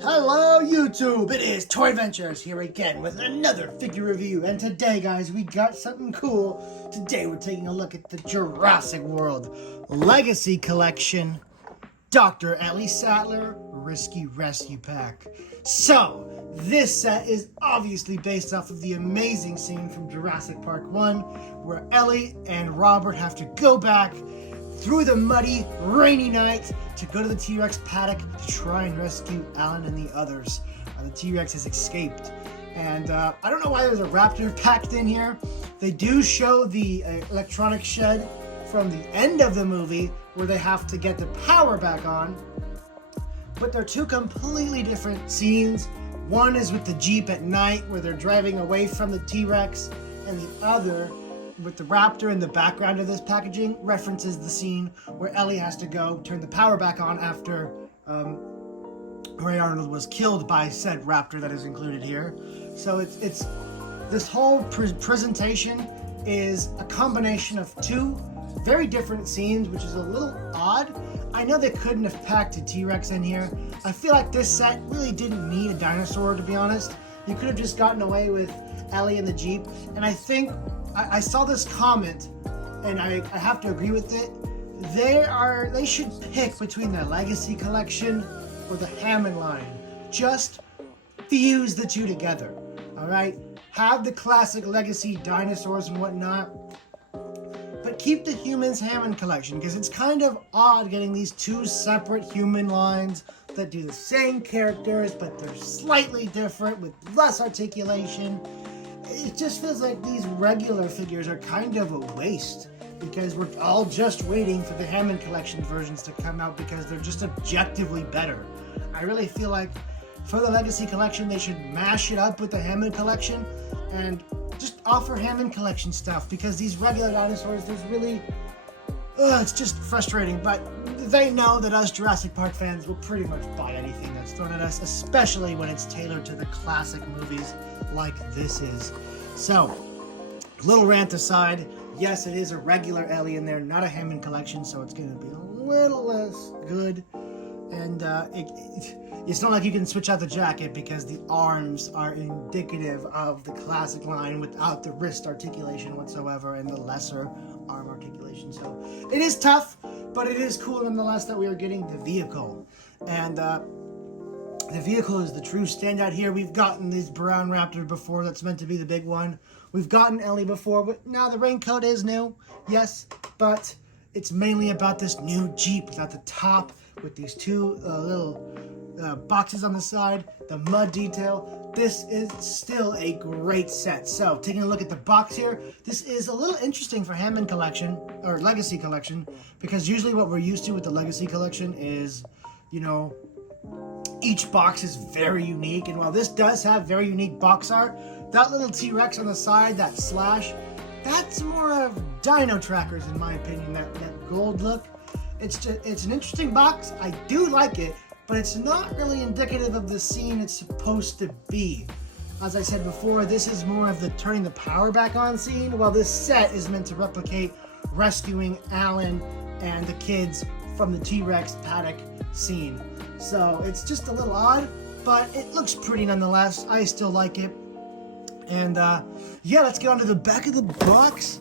Hello YouTube, it is Toy Adventures here again with another figure review, and today guys we got something cool. Today we're taking a look at the Jurassic World Legacy Collection Dr. Ellie Sattler Risky Rescue Pack. So, this set is obviously based off of the amazing scene from Jurassic Park 1 where Ellie and Robert have to go back through the muddy, rainy night to go to the T-Rex paddock to try and rescue Alan and the others. The T-Rex has escaped. And I don't know why there's a raptor packed in here. They do show the electronic shed from the end of the movie where they have to get the power back on. But they're two completely different scenes. One is with the Jeep at night where they're driving away from the T-Rex, and the other with the raptor in the background of this packaging references the scene where Ellie has to go turn the power back on after Ray Arnold was killed by said raptor that is included here. So it's this whole presentation is a combination of two very different scenes, which is a little odd. I know they couldn't have packed a T-Rex in here. I feel like this set really didn't need a dinosaur, to be honest. You could have just gotten away with Ellie and the Jeep, and I think I saw this comment, and I have to agree with it. They should pick between the Legacy Collection or the Hammond line. Just fuse the two together, all right? Have the classic Legacy dinosaurs and whatnot, but keep the Humans Hammond Collection, because it's kind of odd getting these two separate human lines that do the same characters, but they're slightly different with less articulation. It just feels like these regular figures are kind of a waste, because we're all just waiting for the Hammond Collection versions to come out because they're just objectively better. I really feel like for the Legacy Collection they should mash it up with the Hammond Collection and just offer Hammond Collection stuff, because these regular dinosaurs, there's really it's just frustrating. But they know that us Jurassic Park fans will pretty much buy anything that's thrown at us, especially when it's tailored to the classic movies like this is. So, little rant aside, yes, it is a regular Ellie in there, not a Hammond Collection, so it's going to be a little less good. And it's not like you can switch out the jacket, because the arms are indicative of the classic line without the wrist articulation whatsoever and the lesser arm articulation. So it is tough, but it is cool nonetheless that we are getting the vehicle. And the vehicle is the true standout here. We've gotten this brown raptor before that's meant to be the big one. We've gotten Ellie before, but now the raincoat is new, yes, but it's mainly about this new Jeep at the top with these two little boxes on the side, the mud detail. This is still a great set. So, taking a look at the box here, this is a little interesting for Hammond Collection, or Legacy Collection, because usually what we're used to with the Legacy Collection is, you know, each box is very unique, and while this does have very unique box art, that little T-Rex on the side, that slash, that's more of Dino Trackers in my opinion, that gold look. It's an interesting box. I do like it, but it's not really indicative of the scene it's supposed to be. As I said before, this is more of the turning the power back on scene, while this set is meant to replicate rescuing Alan and the kids from the T-Rex paddock scene. So it's just a little odd, but it looks pretty nonetheless. I still like it. And yeah, let's get on to the back of the box.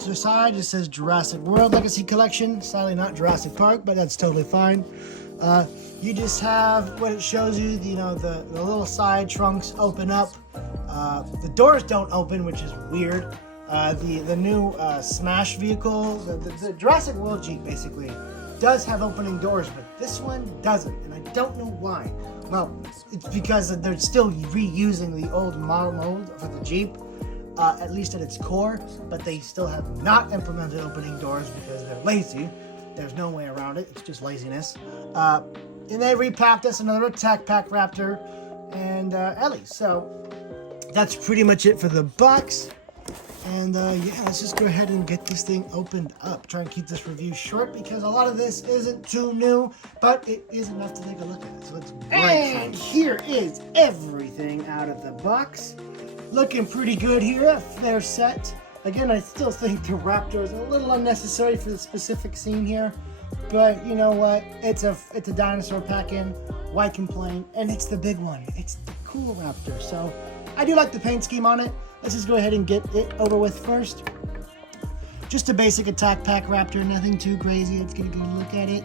To the side, it says Jurassic World Legacy Collection. Sadly not Jurassic Park, but that's totally fine. You just have what it shows you, the little side trunks open up. The doors don't open, which is weird. The new Smash vehicle, the Jurassic World Jeep basically, does have opening doors, but this one doesn't, and I don't know why. Well, it's because they're still reusing the old model mold for the Jeep, at least at its core, but they still have not implemented opening doors because they're lazy. There's no way around it, it's just laziness. And they repacked us another Attack Pack Raptor and Ellie. So that's pretty much it for the box. And yeah, let's just go ahead and get this thing opened up. Try and keep this review short because a lot of this isn't too new, but it is enough to take a look at it. So it's great. And here is everything out of the box. Looking pretty good here. Fair set. Again, I still think the Raptor is a little unnecessary for the specific scene here, but you know what? It's a dinosaur pack-in. Why complain? And it's the big one. It's the cool Raptor. So I do like the paint scheme on it. Let's just go ahead and get it over with first. Just a basic attack pack Raptor, nothing too crazy. Let's get a good look at it.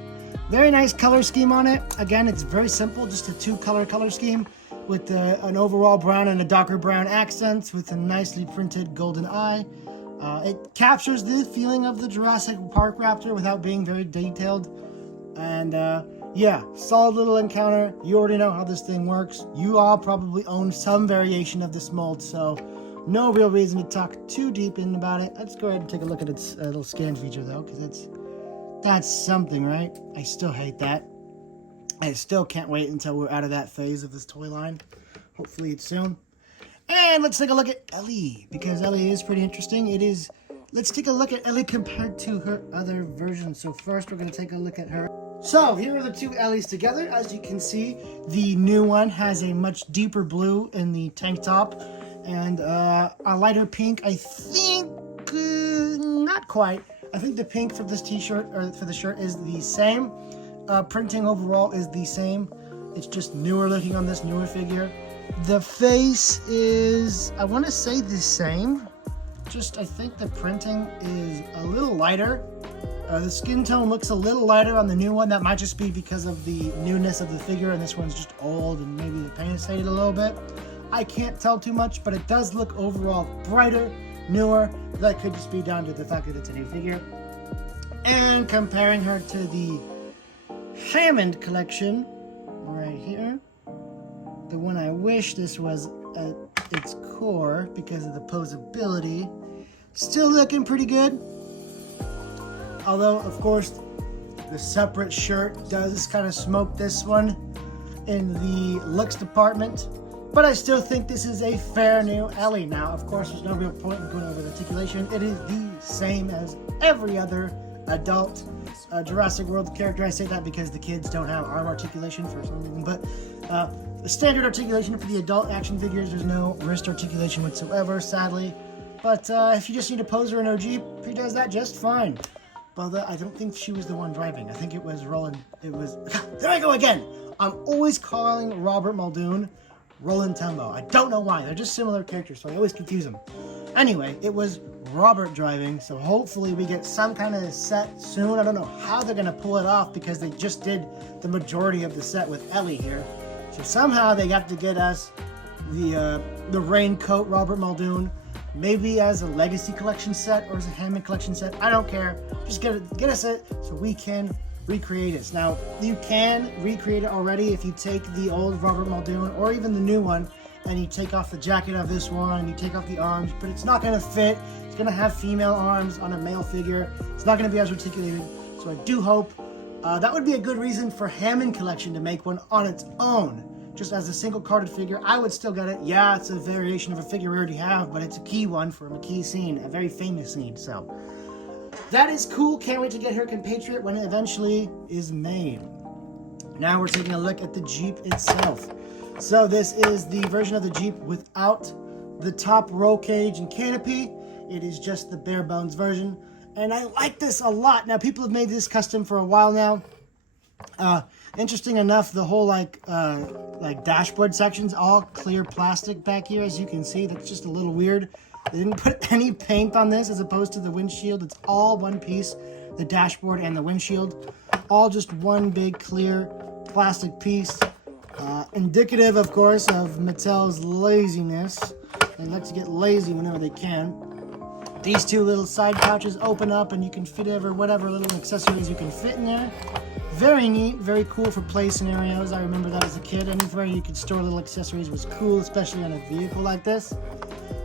Very nice color scheme on it. Again, it's very simple, just a two-color color scheme with an overall brown and a darker brown accents with a nicely printed golden eye. It captures the feeling of the Jurassic Park Raptor without being very detailed. And yeah, solid little encounter. You already know how this thing works. You all probably own some variation of this mold, so no real reason to talk too deep in about it. Let's go ahead and take a look at its little scan feature though, because that's something, right? I still hate that. I still can't wait until we're out of that phase of this toy line. Hopefully it's soon. And let's take a look at Ellie, because Ellie is pretty interesting. Let's take a look at Ellie compared to her other versions. So first we're going to take a look at her. So here are the two Ellies together. As you can see, the new one has a much deeper blue in the tank top and a lighter pink. I think, not quite. I think the pink for this t-shirt, or for the shirt, is the same. Printing overall is the same. It's just newer looking on this newer figure. The face is, I want to say the same. I think the printing is a little lighter. The skin tone looks a little lighter on the new one. That might just be because of the newness of the figure, and this one's just old and maybe the paint is faded a little bit. I can't tell too much, but it does look overall brighter, newer. That could just be down to the fact that it's a new figure. And comparing her to the Hammond collection, right here, the one I wish this was at its core because of the posability, still looking pretty good. Although, of course, the separate shirt does kind of smoke this one in the looks department. But I still think this is a fair new Ellie. Now, of course, there's no real point in going over the articulation. It is the same as every other adult Jurassic World character. I say that because the kids don't have arm articulation for some reason. But the standard articulation for the adult action figures, there's no wrist articulation whatsoever, sadly. But if you just need a poser in her Jeep, he does that just fine. Well, I don't think she was the one driving. I think it was Roland. There I go again. I'm always calling Robert Muldoon Roland Tembo. I don't know why. They're just similar characters, so I always confuse them. Anyway, it was Robert driving, so hopefully we get some kind of set soon. I don't know how they're going to pull it off because they just did the majority of the set with Ellie here. So somehow they got to get us the raincoat Robert Muldoon, maybe as a Legacy collection set or as a Hammond collection set. I don't care. Just get us it so we can recreate it. Now, you can recreate it already if you take the old Robert Muldoon or even the new one and you take off the jacket of this one and you take off the arms, but it's not going to fit. It's going to have female arms on a male figure. It's not going to be as articulated. So I do hope that would be a good reason for Hammond collection to make one on its own. Just as a single carded figure, I would still get it. Yeah, it's a variation of a figure we already have, but it's a key one from a key scene, a very famous scene. So that is cool. Can't wait to get her compatriot when it eventually is made. Now we're taking a look at the Jeep itself. So this is the version of the Jeep without the top roll cage and canopy. It is just the bare bones version. And I like this a lot. Now, people have made this custom for a while now. Interesting enough, the whole like dashboard section's all clear plastic back here, as you can see. That's just a little weird. They didn't put any paint on this as opposed to the windshield. It's all one piece, the dashboard and the windshield. All just one big clear plastic piece. Indicative, of course, of Mattel's laziness. They like to get lazy whenever they can. These two little side pouches open up and you can fit whatever little accessories you can fit in there. Very neat, very cool for play scenarios. I remember that as a kid. Anywhere you could store little accessories was cool, especially on a vehicle like this.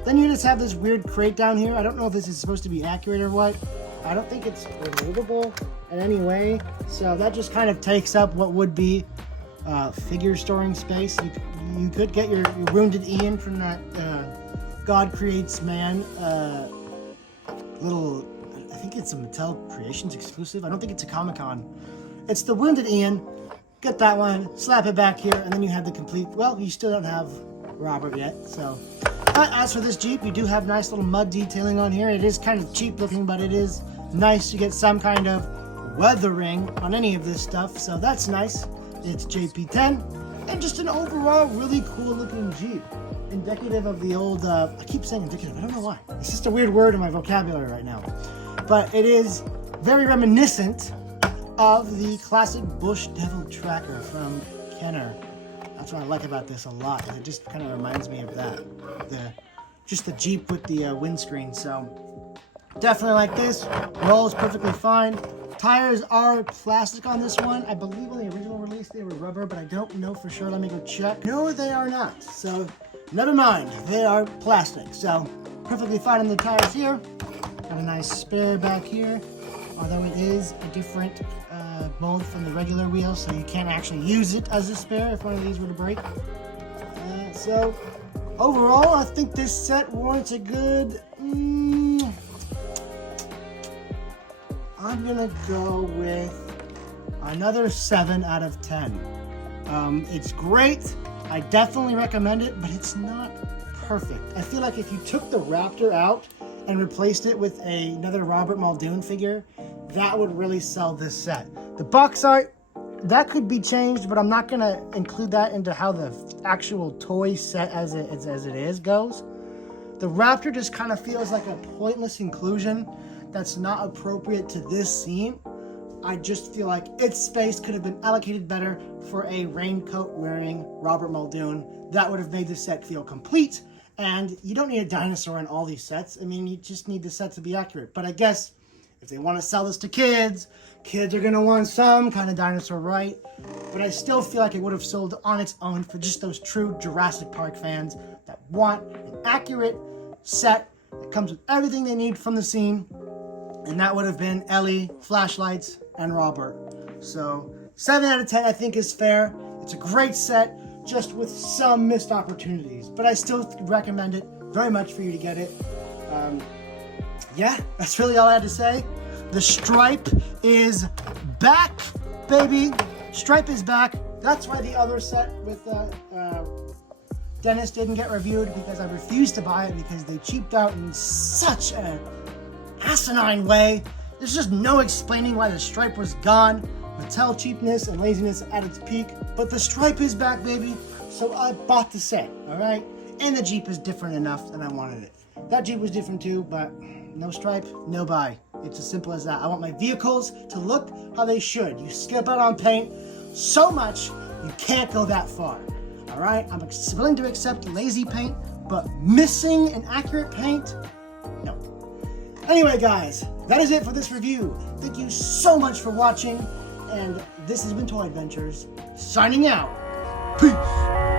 Then you just have this weird crate down here. I don't know if this is supposed to be accurate or what. I don't think it's removable in any way. So that just kind of takes up what would be figure storing space. You could get your Wounded Ian from that God Creates Man little, I think it's a Mattel Creations exclusive. I don't think it's a Comic-Con. It's the Wounded Ian. Get that one, slap it back here, and then you have the complete, well, you still don't have Robert yet, so. But as for this Jeep, you do have nice little mud detailing on here. It is kind of cheap looking, but it is nice to get some kind of weathering on any of this stuff, so that's nice. its JP10, and just an overall really cool looking Jeep. Indicative of the old, I keep saying indicative, I don't know why. It's just a weird word in my vocabulary right now. But it is very reminiscent of the classic Bush Devil Tracker from Kenner. That's what I like about this a lot. It just kind of reminds me of that. Just the Jeep with the windscreen. So definitely like this. Rolls perfectly fine. Tires are plastic on this one. I believe on the original release they were rubber, but I don't know for sure. Let me go check. No, they are not. So never mind. They are plastic. So perfectly fine on the tires here. Got a nice spare back here. Although it is a different mold from the regular wheel, so you can't actually use it as a spare if one of these were to break. So overall, I think this set warrants a good... I'm gonna go with another 7 out of 10. It's great. I definitely recommend it, but it's not perfect. I feel like if you took the Raptor out and replaced it with another Robert Muldoon figure, that would really sell this set. The box art, that could be changed, but I'm not gonna include that into how the actual toy set as it is goes. The Raptor just kind of feels like a pointless inclusion that's not appropriate to this scene. I just feel like its space could have been allocated better for a raincoat wearing Robert Muldoon. That would have made the set feel complete. And you don't need a dinosaur in all these sets. I mean, you just need the set to be accurate. But I guess if they want to sell this to kids, kids are going to want some kind of dinosaur, right? But I still feel like it would have sold on its own for just those true Jurassic Park fans that want an accurate set that comes with everything they need from the scene. And that would have been Ellie, flashlights, and Robert. So 7 out of 10 I think is fair. It's a great set, just with some missed opportunities. But I still recommend it very much for you to get it. Yeah, that's really all I had to say. The Stripe is back, baby. Stripe is back. That's why the other set with Dennis didn't get reviewed, because I refused to buy it because they cheaped out in such an asinine way. There's just no explaining why the Stripe was gone. Mattel cheapness and laziness at its peak. But the Stripe is back, baby. So I bought the set, all right? And the Jeep is different enough than I wanted it. That Jeep was different too, but no Stripe, no buy. It's as simple as that. I want my vehicles to look how they should. You skip out on paint so much, you can't go that far. All right? I'm willing to accept lazy paint, but missing an accurate paint? No. Anyway, guys, that is it for this review. Thank you so much for watching, and this has been Toy Adventures, signing out. Peace.